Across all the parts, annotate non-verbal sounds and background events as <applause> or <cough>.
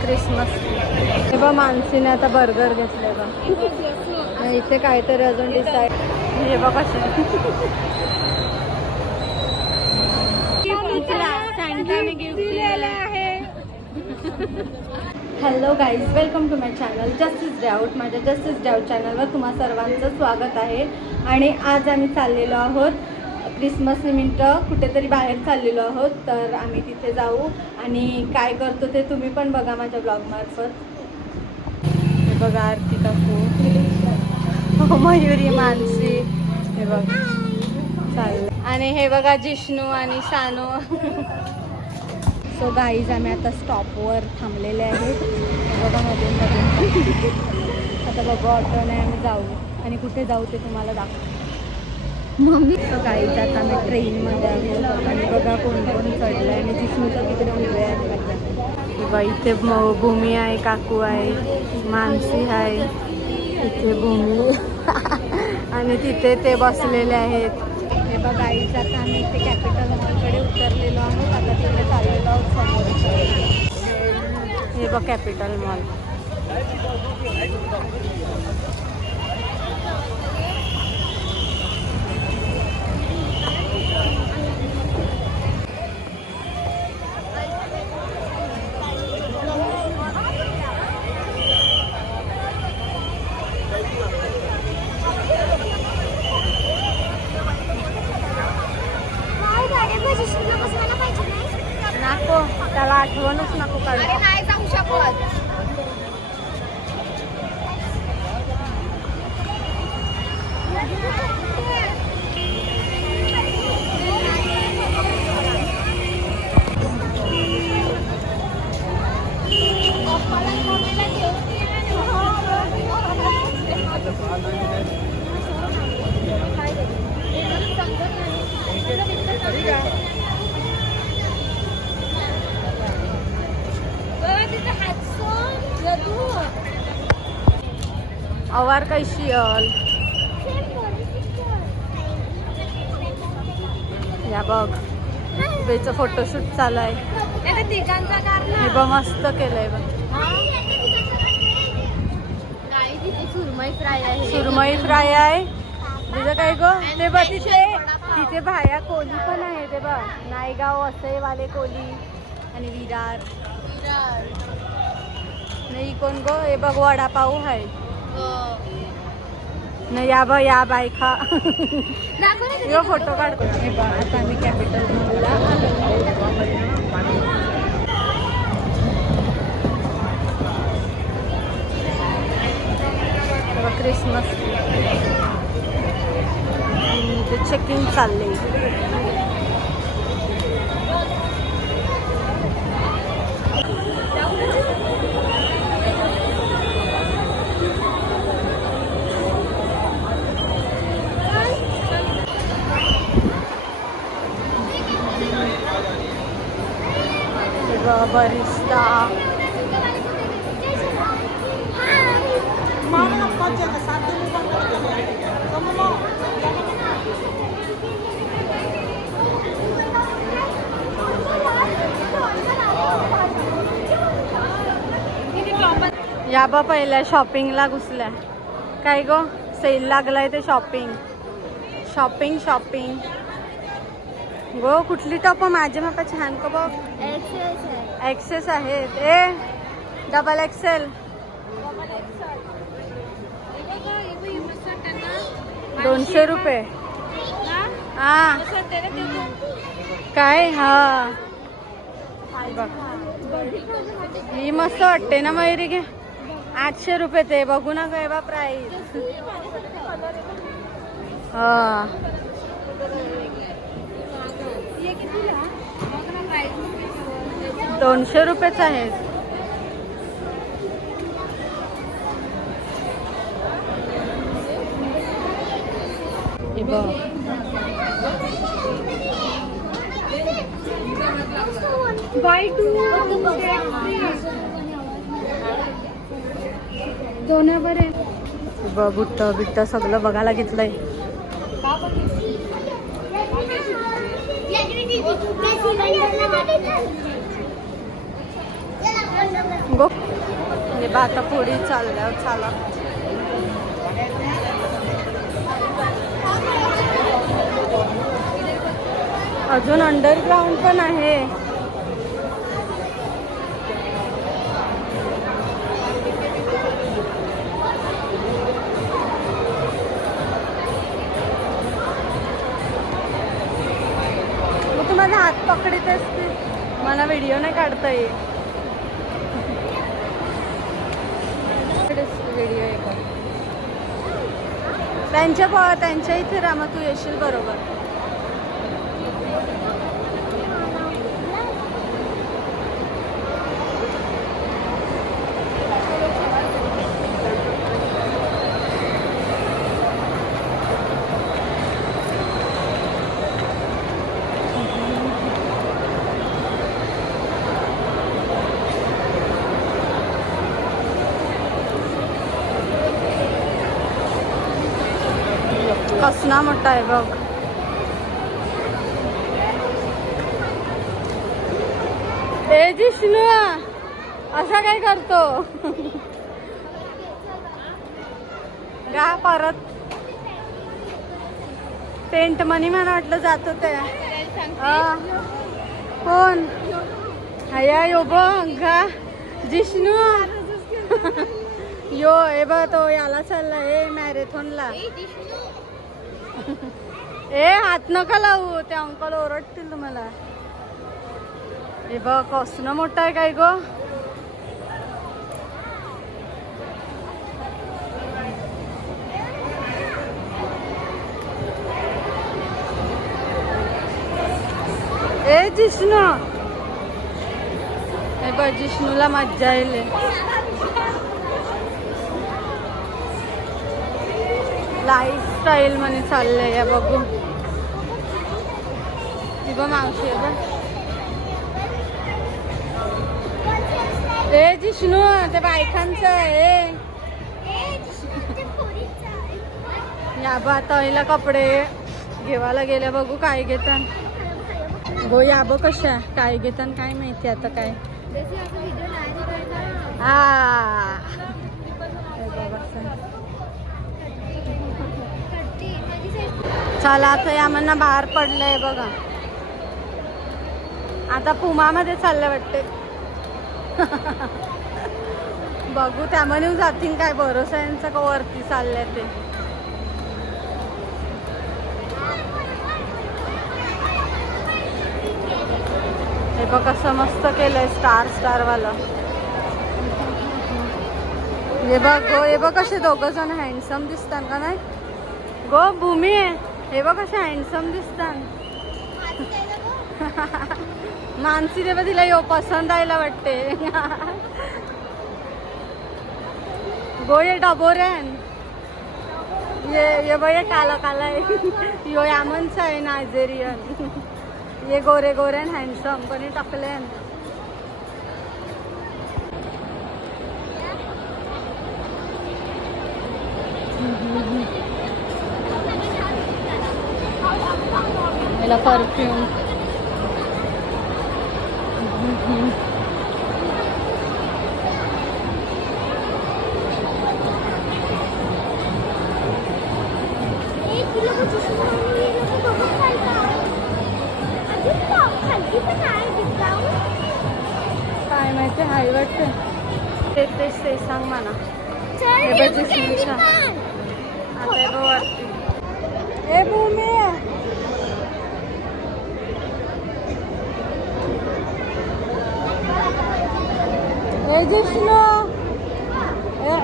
Christmas तेव्हा मानसीने आता burger घेतलंय बा इथे काहीतरी अजून डिसाईड हे बघ कसे hello guys welcome to my channel justice doubt माझ्या जस्टिस डाऊट चॅनलवर तुम्हा सर्वांचं स्वागत आहे. आणि आज आम्ही चाललेलो आहोत क्रिसमस निमित्त कुठेतरी बाहेर चाललेलो आहोत तर आम्ही तिथे जाऊ आणि काय करतो ते तुम्ही पण बघा माझ्या ब्लॉगमार्फत हे बघा आरती काकू. हो मयुरी मानसी. हे बघ. चाललं. आणि हे बघा जिष्णू आणि सानू. सो गाईज आम्ही आता स्टॉपवर थांबलेले आहेत बघा मधून मधून. आता बघू नाही आम्ही जाऊ. आणि कुठे जाऊ ते तुम्हाला दाखवू मम्मी. सो गाईज आता आम्ही ट्रेनमध्ये आलो आणि बघा कोण कोण चढलं आहे आणि जिष्णूचं तिकडे उभे आहे बघा इथे म- भूमी आहे काकू आहे मानसी आहे. इथे भूमी. <laughs> आणि तिथे ते बसलेले आहेत. हे बघा आईच आता आम्ही इथे कॅपिटल मॉलकडे उतरलेलो आहोत. आता तिकडे चाललेलो आहोत समोर हे बघ कॅपिटल मॉल नको त्याला आठवणच नको काढू. नाही जाऊ शकत. अवार कैशी या बघ बेचं फोटोशूट चालू आहे. हे बघ मस्त केलंय बघ. गाई तिथे सुरमई फ्राय आहे. सुरमई फ्राय आहे. तुझं काय गो? ते बघ तिथे तिथे भाया कोली पण आहे ते बघ. नायगाव असे वाले कोली. आणि विरार. नाही कोण गो? हे बघ वडापाव आहे. नाही या बघ या बायका यो फोटो काढतो आता आम्ही कॅपिटल मॉलला क्रिसमस ते चेकिंग चालले बरिस्ता या बा पहिल्या शॉपिंगला घुसल्या. काय गो? सेल लागलाय ते शॉपिंग शॉपिंग शॉपिंग गो कुठली टॉप माझ्या मापा छान का बघ? एक्सेस आहेत ए डबल एक्सेल दोनशे रुपये. हा. काय? हा. बघ. ही मस्त वाटते ना मयुरी घे. आठशे रुपये ते. बघू ना काय बा प्राईस हा. दोनशे रुपयेच आहेत हे बघ. बाय टू दोन बरे. बुट्ट बिट्ट सगळं बघायला घेतलंय गो हे बा आता पुढे चाला. अजून अंडरग्राऊंड पण आहे. मग तू माझा हात पकडीत असते मला व्हिडिओ नाही काढता येईल व्हिडिओ आहे का त्यांच्या त्यांच्या इथे रामा तू येशील बरोबर. कसना मोठा आहे बघ. ए जिष्णू असा काय करतो? गा परत. टेंट मनी मला वाटलं जात होते कोण? हया यो बघ गा. जिष्णू. यो ए बघ तो याला चालला ए मॅरेथॉनला. ए हात नका लावू ते अंकल ओरडतील तुम्हाला हे बघ कसनं मोठं आहे काय गो ए जिष्णू हे बघ जिष्णूला मज्जा येईल लाईफस्टाईल म्हणे चाललंय या बघू. ती बघ मावशी आहे बघ. ए जिष्णू ते बायकांचं आहे. या बा आता हिला कपडे घेवायला गेल्या बघू काय घेतात. गो या बघ कशा काय घेतात काय माहिती आता काय. हा. चला आता यामना बाहेर पडलंय बघा. आता पुमामध्ये चाललं वाटते बघू त्यामध्ये जातील काय भरोसा यांचा का वरती चाललंय ते. हे बघ कसं मस्त केलंय स्टार स्टार वाला हे बघ गो हे बघ कसे दोघं जण हँडसम दिसतात का नाही. गो भूमी आहे. हे बघ कसे हँडसम दिसतात. <laughs> मानसी देवा तिला यो पसंत आयला वाटते. गो ये डबोरेन ये ये बघ ये काला काला आहे. <laughs> यो यामनचा आहे नायजेरियन <laughs> ये गोरे गोरेन हँडसम कोणी टाकलेन याला परफ्यूम. काय माहिती हाय वाटतं. ते तेच ते सांग मला. हे बघ. आता हे बघ ए भूमी. ए जिष्णू ए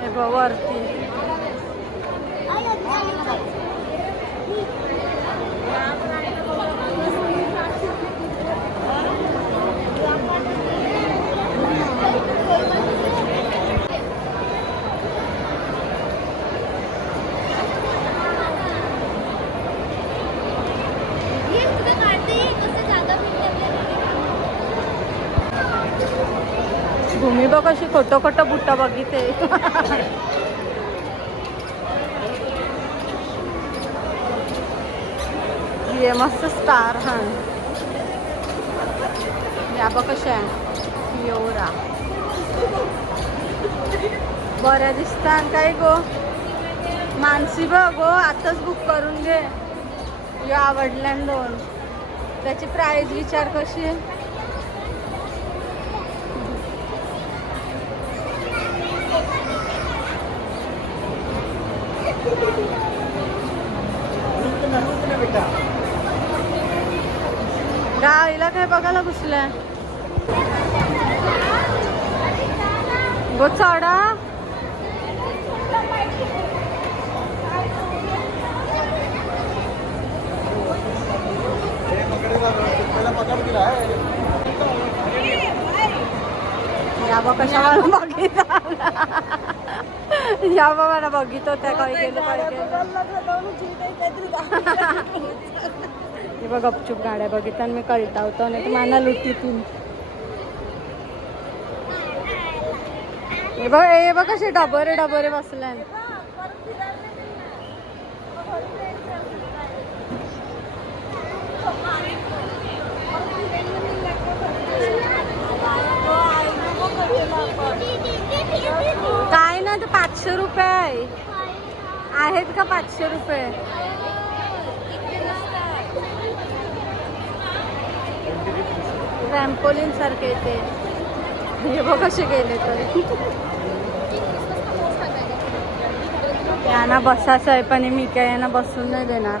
हे बघ वरती भूमी बघ अशी खोटं खोटं बुट्टा बघिते आहे मस्त स्टार हा. या बघ कशा आहे एवढा बऱ्या दिसतात काय गो? मानसी बघ गो आताच बुक करून घे. यो आवडल्या दोन. त्याची प्राइस विचार कशी गाईला काय बघायला घुसलंय गोचाडा या बा कशा मला बघित या मला बघित होत्या काय केलं काय केलं बघ गपचूप गाड्या बघितल्या मी कळतावतो नाही तर मला लुटीतून हे बघ हे बघ कसे डबरे डबरे बसले काय ते पाचशे रुपये आहे. आहेत का पाचशे रुपये? ट्रॅम्पोलिन सारखे ते. हे बघ कसे गेले तर. यांना बसायचं आहे पण मी काय यांना बसून नाही देणार.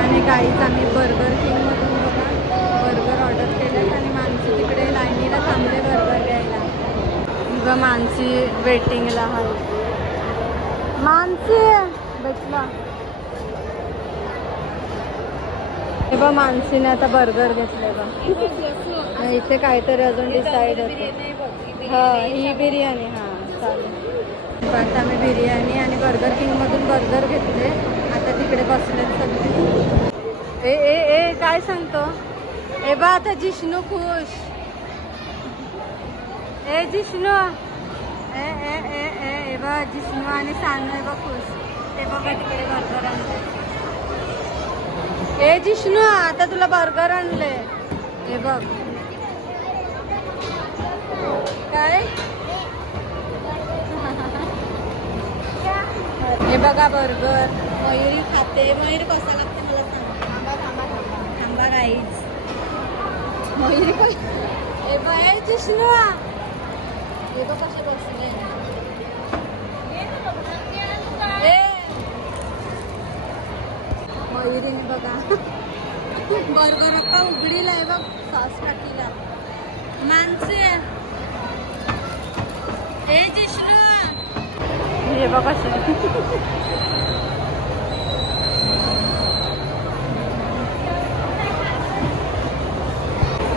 आणि काहीच आम्ही बर्गर किंगमधून बघा बर्गर ऑर्डर केलं आणि माणसं तिकडे लाईनीला थांबले बर्गर घ्यायला ग मानसी वेटिंगला आहे. मानसी भेटला. हे बघ मानसीने आता बर्गर घेतले बघ. इथे काहीतरी अजून डिसाईड होतं. हा ही बिर्याणी हां चालेल. आता आम्ही बिर्याणी आणि बर्गर किंगमधून बर्गर घेतले. आता तिकडे बसले सगळे. ए ए ए काय सांगतो? ए बा आता जिष्णू खुश. ए जिष्णू. ए ए ए ए ए बा जिष्णू आणि सानू आहे बा खुश. ते बघा तिकडे बर्गर आणले. ए जिष्णू आता तुला बर्गर आणले. हे बघ. काय? हे बघा बर्गर मयुरी खाते. मयुरी कसा लागते मला सांग. थांबा राईच मयुरी कस हे बाहेर जिष्णू हे बघ ए मयुरीने बघा. बर्गर अक्का उघडीला आहे बघ सॉस टाकीला माणसे ए जिष्णू. हे बघ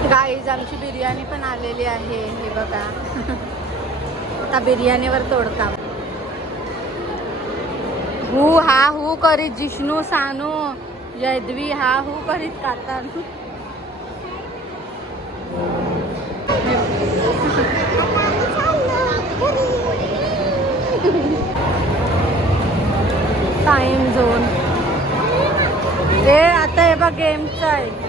गाईज आमची बिर्याणी पण आलेली आहे हे बघा. आता बिर्याणीवर तोडका. हू हा हू करीत जिष्णू सानू. यद्वी हा हू करीत कातान. टाइम झोन हे आता हे बघ गेमचं आहे.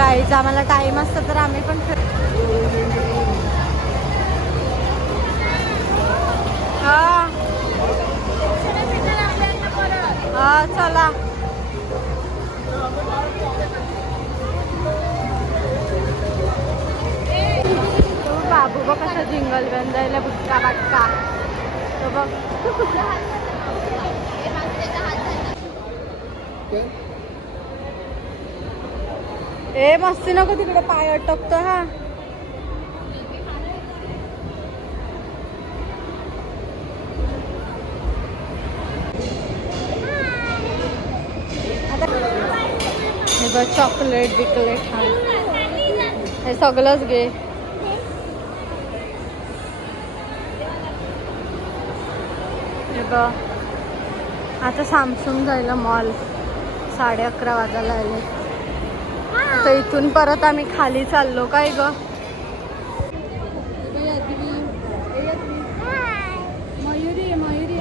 गाईचा आम्हाला टाइम असतं तर आम्ही पण फिर हा. हा चला. तो बाबू बघ कसा जिंगल बंदायला बुटका बाटका. तो बघ. ए मस्ती नको तिकडे पाय अटकतो हा. आता हे चॉकलेट बिकलेट हा. हे सगळंच घे. आता सॅमसंग जायला मॉल साडे अकरा वाजायला आले. आता इथून परत आम्ही खाली चाललो. काय ग? मयुरी मयुरी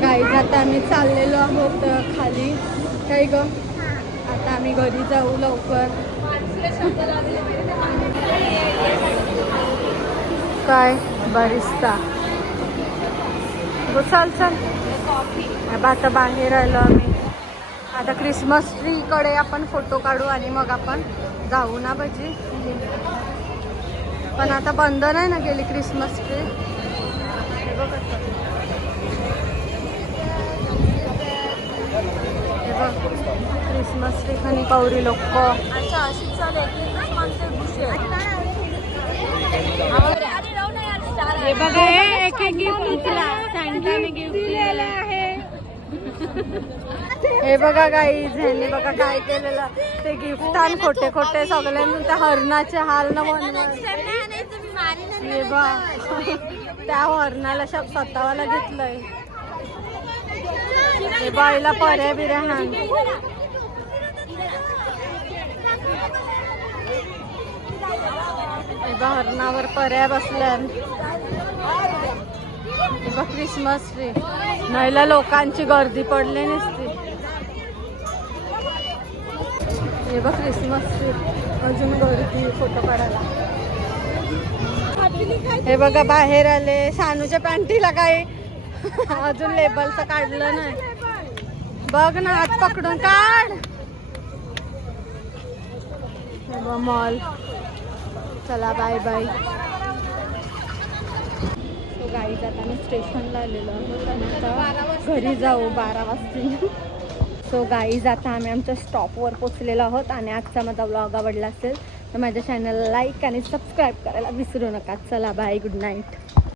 गाईज आता आम्ही चाललेलो आहोत खाली. काय ग? आता आम्ही घरी जाऊ लवकर. काय? बरिस्ता. चल चल. आता बाहेर आलो आम्ही. आता क्रिसमस ट्रीकडे आपण फोटो काढू आणि मग आपण जाऊ ना भजी? पण आता बंद नाही ना गेली क्रिसमस ट्री क्रिसमस ट्री खाली कौरी लोक. हे बघा एक एक गिफ्ट उचला सांगितलं गिफ्ट दिलेलं आहे. हे बघा काही ह्यांनी बघा काय केलेलं. ते गिफ्ट आणि खोटे खोटे सगळ्यांनी त्या हरणाचे हाल न हे बा <laughs> त्या हरणाला शब स्वतःवाला घेतलंय. हे बाईला पर्या बिऱ्या हाण हे बा हरणावर पर्या बसल्या. बघ क्रिसमस ट्री नाहीला लोकांची गर्दी पडली नसते. हे बघ क्रिसमस ट्री अजून गर्दी फोटो काढायला. हे बघा बाहेर आले. सानूच्या पॅन्टीला काय अजून लेबलचं काढलं नाही. बघ ना हात पकडून काढ. हे मॉल चला बाय बाय आता मी स्टेशनला आलेलो आहोत आणि आता घरी जाऊ बारा वाजतील सो गाईज आता आम्ही आमच्या स्टॉपवर पोचलेलो आहोत आणि आजचा माझा ब्लॉग आवडला असेल तर माझ्या चॅनलला लाईक आणि सबस्क्राईब करायला विसरू नका. चला बाय गुड नाईट